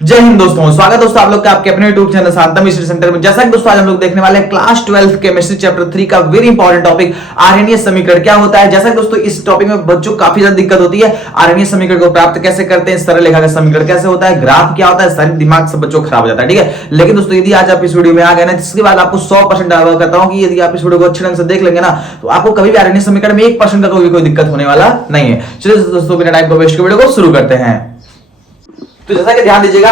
जय हिंद दोस्तों, स्वागत दोस्तों आप लोग का आपके अपने YouTube चैनल शांतम स्टडी सेंटर में। जैसा कि दोस्तों आज हम लोग देखने वाले हैं क्लास 12 केमिस्ट्री चैप्टर 3 का वेरी इंपॉर्टेंट टॉपिक आरएनए समीकरण क्या होता है। जैसा कि दोस्तों इस टॉपिक में बच्चों को काफी ज्यादा दिक्कत होती है, आरएनए समीकरण को प्राप्त कैसे करते हैं, सरल रेखा का समीकरण कैसे होता है, ग्राफ क्या होता है, सारे दिमाग से बच्चों खराब हो जाता है। ठीक है, लेकिन दोस्तों यदि आज आप इस वीडियो में आ गए ना, जिसके बाद आपको 100% दावा करता हूं कि यदि आप इस वीडियो को अच्छे ढंग से देख लेंगे ना, तो आपको कभी भी आरएनए समीकरण में 1% का कोई दिक्कत होने वाला नहीं है। चलिए दोस्तों बिना टाइम को वेस्ट वीडियो को शुरू करते हैं। तो जैसा कि ध्यान दीजिएगा,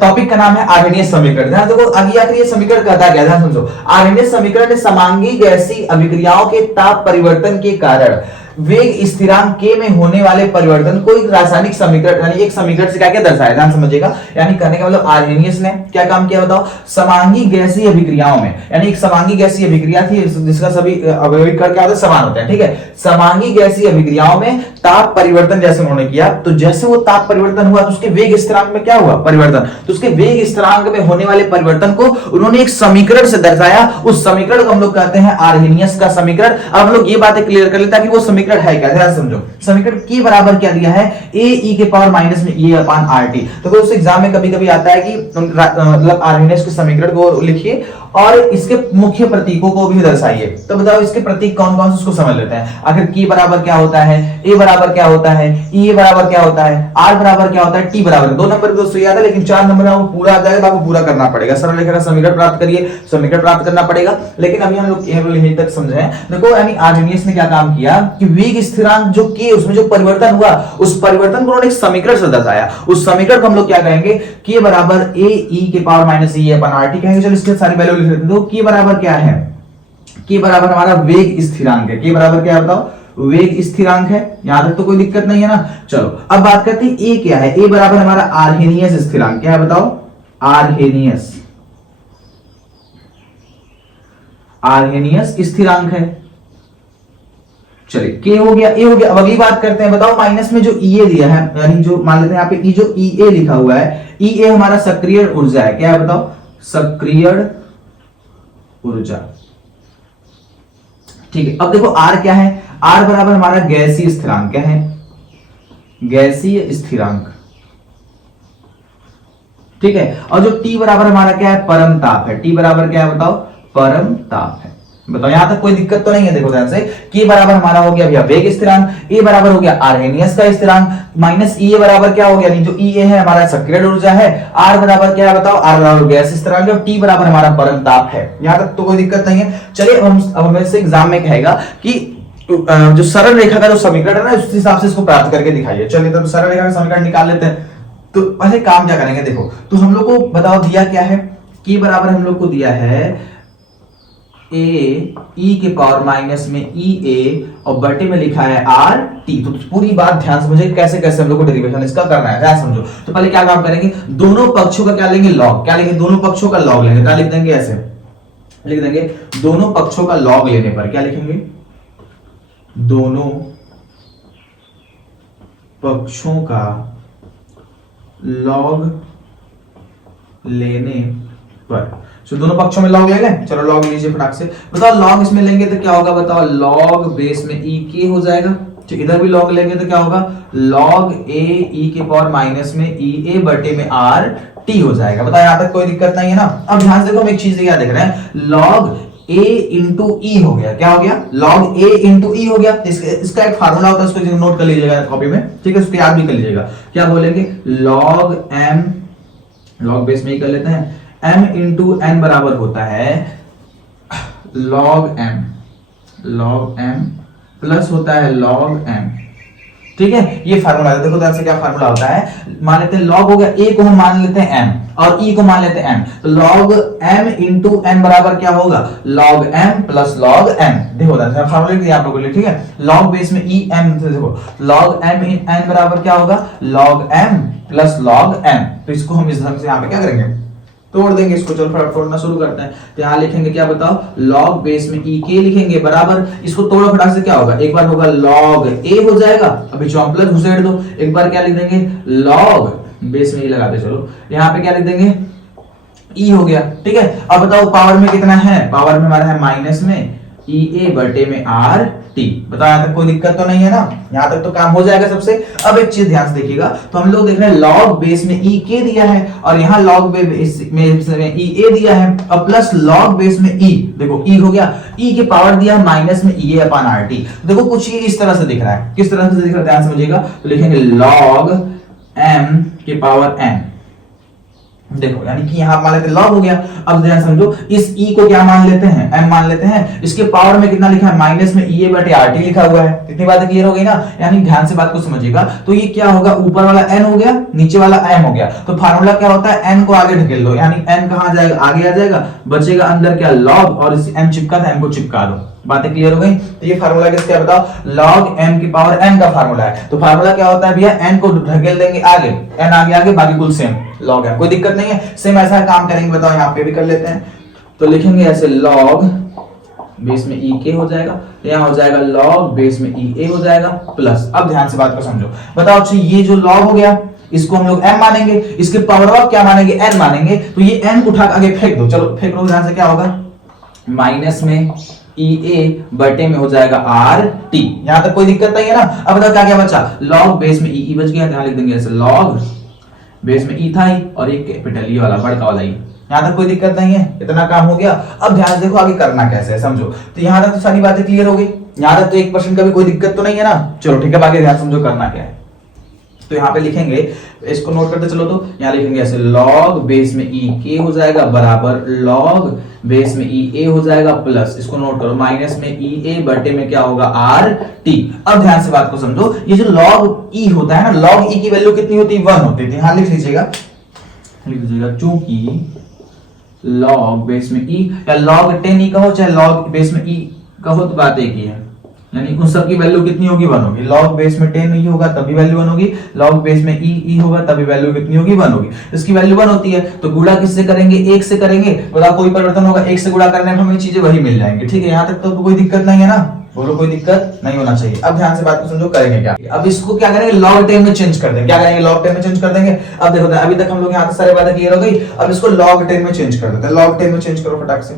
टॉपिक का नाम है आरएनए समीकरण। ध्यान देखो आगे आखिर ये समीकरण कहता क्या, ध्यान समझो। आरएनए समीकरण समांगी गैसीय अभिक्रियाओं के ताप परिवर्तन के कारण वेग स्थिरांक k में होने वाले परिवर्तन को एक रासायनिक समीकरण यानी एक समीकरण से क्या क्या दर्शाया। ध्यान समझिएगा, यानी कहने का मतलब आर्हेनियस ने क्या काम किया बताओ, समांगी गैसीय अभिक्रियाओं में, यानी एक समांगी गैसीय अभिक्रिया थी जिसका सभी अवयवी कण क्या होता है, समान होते हैं। ठीक है, समांगी गैसीय अभिक्रियाओं में ताप परिवर्तन जैसे उन्होंने किया, तो जैसे वो ताप परिवर्तन हुआ तो उसके वेग स्थिरांक में क्या हुआ, परिवर्तन। तो उसके वेग स्थिरांक में होने वाले परिवर्तन को उन्होंने एक समीकरण से दर्शाया। उस समीकरण को हम लोग कहते हैं आर्हेनियस का समीकरण। अब हम लोग ये बातें क्लियर कर लेते हैं कि वो समीकरण है क्या। ध्यान समझो, समीकरण के बराबर क्या दिया है, a e के पावर माइनस में e अपान RT। तो उस एग्जाम में कभी कभी आता है कि मतलब आर्हेनियस के समीकरण को लिखिए और इसके मुख्य प्रतीकों को भी दर्शाइए। तो बताओ इसके प्रतीक कौन कौन से, उसको समझ लेते हैं। आखिर k बराबर क्या होता है, a बराबर क्या होता है, e बराबर क्या होता है, r बराबर क्या होता है, t बराबर। दो नंबर दोस्तों याद है, लेकिन 4 नंबर आपको पूरा आ जाएगा, आपको पूरा करना पड़ेगा। सरल रेखा का समीकरण प्राप्त करिए, समीकरण प्राप्त करना पड़ेगा। लेकिन अभी हम लोग यहीं तक समझे हैं। देखो यानी आर्हेनियस ने क्या काम किया कि वेग स्थिरांक जो k उसमें जो परिवर्तन हुआ, उस परिवर्तन को उन्होंने एक समीकरण से दर्शाया। उस समीकरण को हम लोग क्या कहेंगे, k बराबर a e के पावर माइनस e अपान RT कहेंगे। चलो इसके सारी वैल्यू लिख लेते हैं। k बराबर क्या है, k बराबर हमारा वेग स्थिरांक है। k बराबर क्या है बताओ, वेग स्थिरांक है। यहां तक तो कोई दिक्कत नहीं है ना। चलो अब बात करते हैं a क्या है। a बराबर हमारा आर्हेनियस स्थिरांक क्या है बताओ, आर्हेनियस, आर्हेनियस स्थिरांक है। चलिए k हो गया, a हो गया। अब अगली बात करते हैं, बताओ माइनस में जो Ea दिया है, यानी जो मान लेते हैं यहाँ पे जो Ea लिखा हुआ है, Ea हमारा सक्रिय ऊर्जा है। क्या है बताओ, सक्रिय ऊर्जा। ठीक है, अब देखो R क्या है, R बराबर हमारा गैसीय स्थिरांक। क्या है, गैसीय स्थिरांक। ठीक है, और जो T बराबर हमारा क्या है, परम ताप है। T बराबर क्या है बताओ, परम ताप है। बताओ यहां तक कोई दिक्कत तो नहीं है। देखो ध्यान से, k बराबर हमारा हो गया भैया वेग स्थिरांक, a बराबर हो गया आर्हेनियस का स्थिरांक, माइनस Ea बराबर क्या हो गया, जो Ea है हमारा सक्रिय ऊर्जा है, r बराबर क्या है बताओ, r बराबर गैस स्थिरांक है, और t बराबर हमारा परम ताप है। यहां तक तो कोई दिक्कत नहीं है। चलिए अब हमें से एग्जाम में कहेगा कि जो सरल रेखा का जो समीकरण है ना, उस हिसाब से इसको प्राप्त करके दिखाइए। चलिए तो सरल रेखा का समीकरण निकाल लेते हैं। तो पहले काम क्या करेंगे, देखो तो हम लोग को बताओ दिया क्या है, k बराबर हम लोग को दिया है a e के पावर माइनस में EA और बटे में लिखा है RT। तो पूरी बात ध्यान समझे, कैसे कैसे हम लोग को डेरिवेशन इसका करना है। ध्यान समझो, तो पहले क्या काम करेंगे, दोनों पक्षों का क्या लेंगे, लॉग। क्या लेंगे, दोनों पक्षों का लॉग लेंगे। क्या लिख देंगे, ऐसे लिख देंगे, दोनों पक्षों का लॉग लेने पर क्या लिखेंगे, दोनों पक्षों का लॉग लेने पर। तो दोनों पक्षों में लॉग ले लें। चलो लॉग लीजिए फटाक से। बताओ लॉग इसमें लेंगे तो क्या होगा बताओ, लॉग बेस में e k हो जाएगा। तो इधर भी लॉग लेंगे तो क्या होगा, लॉग a e के पावर माइनस में EA बटे में RT हो जाएगा। बताओ यहां तक कोई दिक्कत नहीं है ना। अब ध्यान से देखो, हम एक चीज क्या देख रहे हैं, लॉग a इंटू e हो गया। क्या हो गया, लॉग a इंटू e हो गया। इसका एक फार्मूला होता है, उसको नोट कर लीजिएगा कॉपी में। ठीक है, उसको याद भी कर लीजिएगा। क्या बोलेंगे, लॉग m, लॉग बेस में ही कर लेते हैं, m इंटू n बराबर होता है log m, log m plus होता है log m। ठीक है, ये फार्मूला है। देखो ध्यान से क्या फार्मूला होता है, मान लेते हैं log हो गया, a को हम मान लेते हैं m और e को मान लेते हैं m। तो log m इंटू n बराबर क्या होगा, log m plus log m। देखो ध्यान से फार्मूला लिख दिया आप लोगों के लिए। ठीक है, log बेस में e m, देखो log m इन n बराबर क्या होगा, log m plus log m। तो इसको हम इस ढंग से यहाँ पे क्या करेंगे, तोड़ देंगे इसको। चलो फटाफट तोड़ना शुरू करते हैं। तो यहाँ लिखेंगे क्या बताओ, log बेस में e k लिखेंगे बराबर, इसको तोड़ो फटाक से, क्या होगा, एक बार होगा log a हो जाएगा, अभी प्लस घुसेड़ दो। एक बार क्या लिख देंगे, log बेस में e लगाते चलो, यहाँ पे क्या लिख देंगे, e हो गया। ठीक है, अब बताओ पावर में कितना है, पावर में हमारा है माइनस में ई ए बटे में आर टी। बताओ यहाँ तक कोई दिक्कत तो नहीं है ना, यहाँ तक तो काम हो जाएगा सबसे। अब एक चीज ध्यान से देखिएगा, तो हम लोग देख रहे हैं लॉग बेस में ई के दिया है और यहाँ लॉग बेस में ई ए दिया है और प्लस लॉग बेस में ई, देखो ई हो गया, ई के पावर दिया है माइनस में ई ए अपॉन आर टी। देखो कुछ ये इस तरह से दिख रहा है, किस तरह से दिख रहा है ध्यान समझिएगा। तो लिखेंगे लॉग एम के पावर एन, देखो यानी कि यहां मान लेते लॉग हो गया। अब ध्यान समझो, इस e को क्या मान लेते हैं, m मान लेते हैं। इसके पावर में कितना लिखा है, माइनस में ई ए बटे आर टी लिखा हुआ है। इतनी बातें क्लियर हो गई ना, यानी ध्यान से बात को समझिएगा। तो ये क्या होगा, ऊपर वाला n हो गया, नीचे वाला m हो गया। तो फार्मूला क्या होता है, n को आगे ढकेल दो, यानी n कहां जाएगा, आगे आ जाएगा, बचेगा अंदर क्या लॉग, और इस m चिपका था, m को चिपका दो। बातें क्लियर हो गई। तो ये फार्मूला किसका है बताओ, log m की पावर n का फार्मूला है। तो फार्मूला क्या होता है भैया, n को ढकेल देंगे आगे, n आगे आगे, बाकी कुल सेम log m, कोई दिक्कत नहीं है। सेम ऐसा काम करेंगे, बताओ यहाँ पे भी कर लेते हैं। तो लिखेंगे ऐसे log बेस में ई के हो जाएगा, यहाँ हो जाएगा log बेस में ई ए हो जाएगा प्लस। अब ध्यान से बात को समझो, बताओ अच्छा ये जो log हो गया इसको हम लोग m मानेंगे, इसके पावर ऑफ क्या मानेंगे, n मानेंगे। तो ये n उठा आगे फेंक दो, चलो फेंक दो, ध्यान से क्या होगा, माइनस में ई ए बटे में हो जाएगा आर टी। यहां तक कोई दिक्कत नहीं है ना। अब बताओ क्या क्या बचा, लॉग बेस में ई बच गया, यहां लिख देंगे ऐसे लॉग बेस में ई था ही, और एक कैपिटल ई वाला बड़का वाला ई। यहां तक कोई दिक्कत नहीं है, इतना काम हो गया। अब ध्यान से देखो आगे करना कैसे है, समझो। तो यहां तक तो सारी बातें क्लियर हो गई, यहां तक तो 1% का भी कोई दिक्कत तो नहीं है ना। चलो ठीक है, आगे ध्यान समझो करना क्या है। तो यहाँ पे लिखेंगे, इसको नोट करते चलो। तो यहाँ लिखेंगे ऐसे लॉग बेस में ई के हो जाएगा बराबर लॉग बेस में ई ए हो जाएगा प्लस, इसको नोट करो, माइनस में ई ए बटे में क्या होगा आर टी। अब ध्यान से बात को समझो, ये जो लॉग ई होता है ना, लॉग ई की वैल्यू कितनी होती है, 1 होती थी। यहाँ लिख लीजिएगा, चूंकि लॉग बेस में ई या लॉग 10 ई कहो चाहे लॉग बेस में ई कहो, तो बात एक ही है, यानी उन सब की वैल्यू कितनी होगी, 1 होगी। लॉग बेस में 10 ई होगा तभी वैल्यू 1 होगी, लॉग बेस में ई होगा तभी वैल्यू कितनी होगी, 1 होगी। इसकी वैल्यू 1 होती है, तो गुणा किससे करेंगे, 1 से करेंगे। बताओ कोई परिवर्तन होगा, 1 से गुणा करने में हमें चीजें वही मिल जाएंगी। ठीक है, यहाँ तक तो कोई दिक्कत नहीं है ना, बोलो कोई दिक्कत नहीं होना चाहिए। अब ध्यान से बात को समझो, करेंगे क्या, अब इसको क्या करेंगे, लॉग 10 में चेंज कर देंगे। क्या करेंगे, लॉग 10 में चेंज कर देंगे। अब देखो अभी तक हम लोग यहाँ सारी बातें क्लियर हो गई, अब इसको लॉग 10 में चेंज कर देते हैं। लॉग 10 में चेंज करो फटाक से,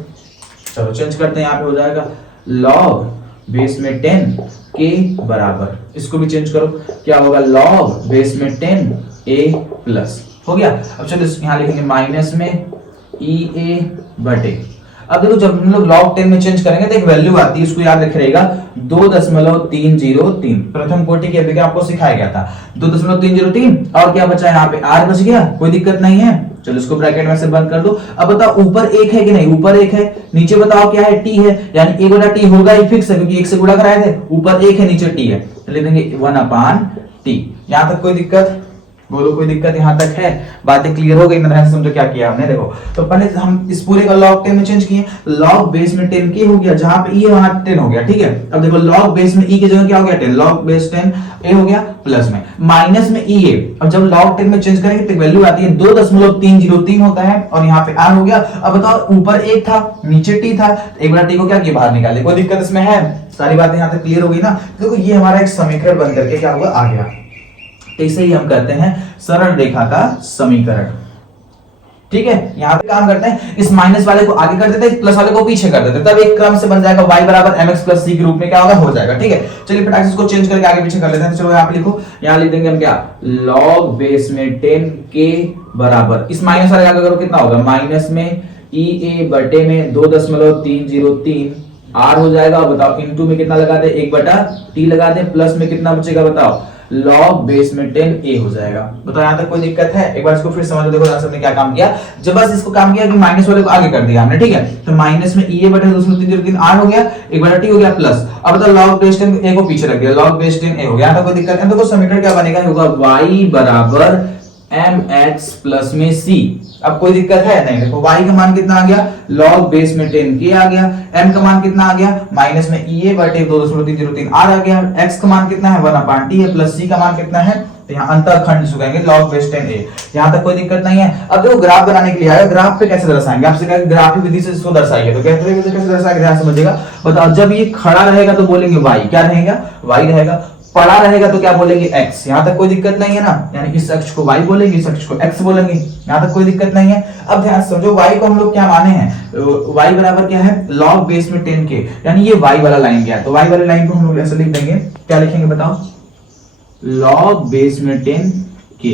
चलो चेंज करते हैं। यहाँ पे हो जाएगा लॉग बेस में 10 के बराबर, इसको भी चेंज करो, क्या होगा, लॉग बेस में 10 ए प्लस हो गया। अब चलो यहाँ लिखेंगे माइनस में ई ए बटे। अब देखो जब हम लोग log 10 में चेंज करेंगे तो एक वैल्यू आती है, इसको याद रखिएगा 2.303, प्रथम कोटि के अभी आपको सिखाया गया था 2.303। और क्या बचा यहाँ पे, r बच गया, कोई दिक्कत नहीं है। चलो इसको ब्रैकेट में से बंद कर दो। अब बताओ ऊपर 1 है कि नहीं, ऊपर 1 है, नीचे बताओ क्या है, t है, यानी 1/t होगा ही फिक्स है, क्योंकि 1 से गुणा कराए थे। ऊपर 1 है नीचे t है, तो लिख देंगे 1/t। यहां तक कोई दिक्कत, बोलो कोई दिक्कत यहाँ तक है, बातें क्लियर हो गई। मैं समझो क्या किया हमने, देखो तो पहले हम इस पूरे का log 10 में चेंज किए, log बेस में 10 के हो गया, जहां पे e है वहां 10 हो गया। ठीक है, अब देखो log बेस में e की जगह क्या हो गया, 10, log बेस 10 a हो गया प्लस में माइनस में e a। अब जब log 10 में चेंज करेंगे तो वैल्यू आती है 2.303 होता है, और यहाँ पे r हो गया। अब बताओ ऊपर 1 था नीचे t था, एक बार t को क्या किया, बाहर निकाले, कोई दिक्कत इसमें है, सारी बातें यहाँ तक क्लियर हो गई ना। देखो ये हमारा एक समीकरण बन करके क्या हुआ, आ गया। इसे ही हम कहते हैं सरल रेखा का समीकरण। ठीक है, यहां पे काम करते हैं, इस माइनस वाले को आगे कर देते हैं, प्लस वाले को पीछे कर देते हैं, तब एक क्रम से बन जाएगा y बराबर mx प्लस c के रूप में क्या होगा, हो जाएगा। ठीक है, चलिए फटाक से इसको चेंज करके आगे पीछे कर लेते हैं। चलो यहाँ पे लिखो, यहाँ लिख देंगे हम क्या, log बेस में 10 के बराबर, इस माइनस वाले आगे करो कितना होगा, माइनस में ई ए बटे में 2.303 r हो जाएगा। बताओ इनटू में कितना लगा दे, 1/t लगा दे, प्लस में कितना बचेगा बताओ, log बेस में 10a हो जाएगा। बताओ यहाँ तक कोई दिक्कत है, एक बार इसको फिर समझ लो। देखो हमने क्या काम किया, जब बस इसको काम किया कि माइनस वाले को आगे कर दिया हमने। ठीक है, तो माइनस में e बटे 2.303 r हो गया, 1/t हो गया प्लस। अब बताओ log बेस 10 a को पीछे रख दिया, log बेस 10a हो गया। यहाँ तक कोई दिक्कत है, देखो समीकरण क्या बनेगा, होगा y बराबर mx प्लस में c। अब कोई दिक्कत है नहीं, देखो y का मान कितना आ गया, log बेस में 10k आ गया, m का मान कितना आ गया, माइनस में e बटे 2.303 r आ गया, x का मान कितना है 1/t है, प्लस c का मान कितना है, तो यहाँ अंतःखंड सुखेंगे log बेस 10a। यहाँ तक कोई दिक्कत नहीं है। अब देखो ग्राफ बनाने के लिए आया, ग्राफ पे कैसे दर्शाएंगे, आपसे कहा ग्राफ विधि से इसको दर्शाइए, तो कैसे दर्शाएंगे, ध्यान समझिएगा। बताओ जब ये खड़ा रहेगा तो बोलेंगे y, क्या रहेगा, y रहेगा, पड़ा रहेगा तो क्या बोलेंगे x, यहां तक कोई दिक्कत नहीं है ना, यानी इस अक्ष को y बोलेंगे, इस अक्ष को x बोलेंगे, यहां तक कोई दिक्कत नहीं है। अब ध्यान से समझो y को हम लोग क्या माने हैं, y बराबर क्या है log बेस में 10k, यानी ये y वाला लाइन क्या है, तो y वाली लाइन को हम लोग ऐसे लिख देंगे, क्या लिखेंगे बताओ, log बेस में 10k,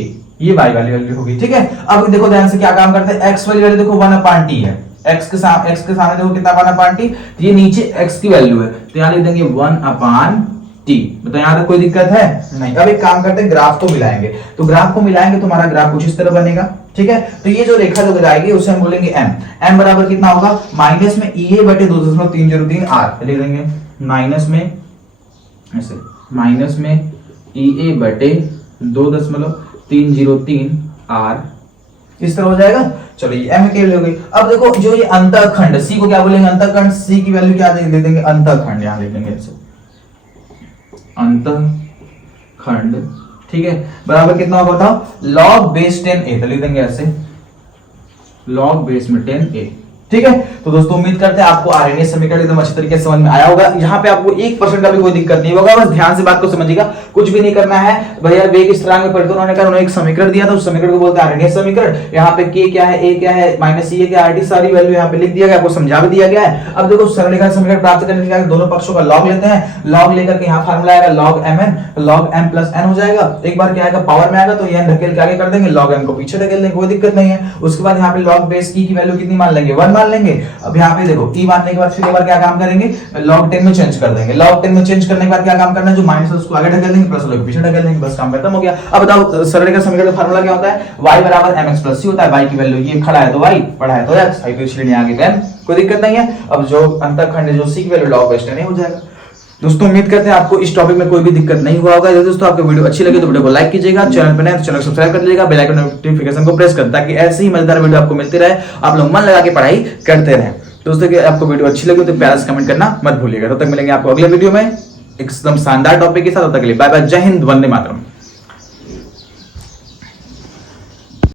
ये y वाली वैल्यू होगी, ठीक है। अब देखो ध्यान से क्या काम करते हैं, x वाली वैल्यू देखो 1/t है, x के सामने देखो कितना 1/t, ये नीचे x की वैल्यू है, तो यहां लिख देंगे 1/t। तो यहां तक कोई दिक्कत है नहीं। अब एक काम करते हैं, ग्राफ को मिलाएंगे, तो ग्राफ को मिलाएंगे तो हमारा ग्राफ कुछ इस तरह बनेगा, ठीक है। तो ये जो रेखा जो गिराएगी उसे हम बोलेंगे m बराबर कितना होगा, माइनस में EA बटे 2.303 r, लिख देंगे माइनस में ऐसे, माइनस में EA बटे 2.303 r, इस तरह हो जाएगा। चलो ये m के लिए हो गई। अब देखो जो ये अंतःखंड c को क्या बोलेंगे, अंतःखंड c की वैल्यू क्या दे देंगे, अंतःखंड यहां लिख देंगे ऐसे, अंतःखंड, ठीक है, बराबर कितना होगा बताओ, log बेस 10a, तो लिख देंगे ऐसे log बेस में 10a, ठीक है। तो दोस्तों उम्मीद करते हैं आपको आर्यनीय समीकरण एकदम अच्छी तरीके से समझ में आया होगा, यहाँ पे आपको 1% का भी कोई दिक्कत नहीं होगा, बस ध्यान से बात को समझिएगा, कुछ भी नहीं करना है भैया। वेग स्थिरांक में परिवर्तन होने का उन्होंने एक समीकरण दिया था, उस समीकरण को बोलते हैं आर्यनीय समीकरण। यहाँ पे k क्या है, a क्या है, माइनस e क्या है, सारी वैल्यू यहाँ पे लिख दिया गया, आपको समझा भी दिया गया है। अब देखो सरलीकरण समीकरण प्राप्त करने के लिए दोनों पक्षों का log लेते हैं, log लेकर के यहाँ फार्मूला आएगा log mn, log m plus n हो जाएगा। एक बार क्या आएगा, पावर में आएगा तो ये ढकेल के आगे कर देंगे, log m को पीछे ढकेल देंगे, कोई दिक्कत नहीं है। उसके बाद यहाँ पे log बेस की वैल्यू कितनी मान लेंगे, 1 मान लेंगे। अब यहाँ पे देखो e मानने के बाद फिर एक बार क्या काम करेंगे, log 10 में चेंज कर देंगे, log 10 में चेंज करने के बाद क्या काम करना है, जो माइनस है उसको आगे ढकेल देंगे, प्लस वाले को पीछे ढकेल देंगे, बस काम खत्म हो गया। अब बताओ सरलीकरण समीकरण का फार्मूला क्या होता है, y बराबर mx प्लस c होता है, y की वैल्यू ये खड़ा है तो y, पड़ा है तो x, तो इसलिए आगे m, कोई दिक्कत नहीं है। अब जो अंतःखंड जो c की वैल्यू log बेस 10 हो जाएगा। दोस्तों उम्मीद करते हैं आपको इस टॉपिक में कोई भी दिक्कत नहीं हुआ होगा। दोस्तों आपको वीडियो अच्छी लगी तो वीडियो को लाइक कीजिएगा, चैनल पर नए तो चैनल को सब्सक्राइब कर लीजिएगा, बेल आइकन नोटिफिकेशन को प्रेस कर, ताकि ऐसे ही मजेदार वीडियो आपको मिलती रहे, आप लोग मन लगा के पढ़ाई करते रहें। दोस्तों कि आपको वीडियो अच्छी लगी तो प्यार से कमेंट करना मत भूलिएगा। तब तक मिलेंगे आपको अगले वीडियो में एकदम शानदार टॉपिक के साथ, तब तक के लिए बाय बाय, जय हिंद, वंदे मातरम।